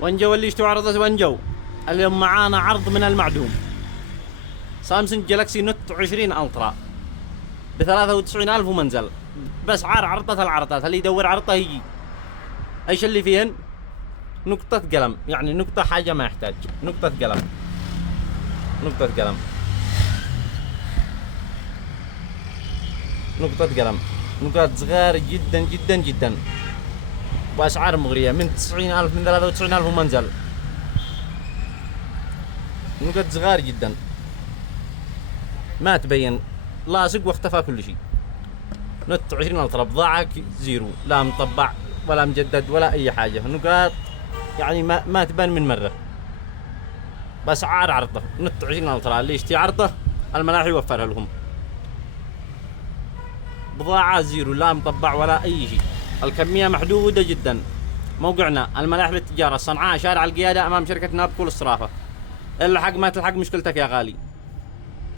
وانجو اللي اشتوا عرضت وانجو. اليوم معانا عرض من المعدوم، سامسونج جالاكسي نوت 20 الترا ب 93,000 ومنزل، بأسعار عرضة العرضات. اللي يدور عرضة يجي. ايش اللي فيهن؟ نقطة قلم، يعني نقطة حاجة ما يحتاج، نقطة قلم، نقطة قلم، نقطة قلم، نقاط صغار جدا جدا جدا، وأسعار مغرية من 90,000 من 93,000 ومنزل. نقط صغار جدا ما تبين، لاصق واختفى كل شيء. نوت 20 الترا بضاعة زيرو، لا مطبع ولا مجدد ولا أي حاجة، نقاط يعني ما تبان من مرة. بأسعار عرضة نوت 20 الترا، اللي يشتي عرضة الملاحي يوفرها لهم. بضاعة زيرو، لا مطبع ولا أي شيء، الكمية محدودة جدا. موقعنا الملاح للتجارة، صنعاء، شارع القيادة، أمام شركة نابكو للصرافة. الحق ما تلحق مشكلتك يا غالي.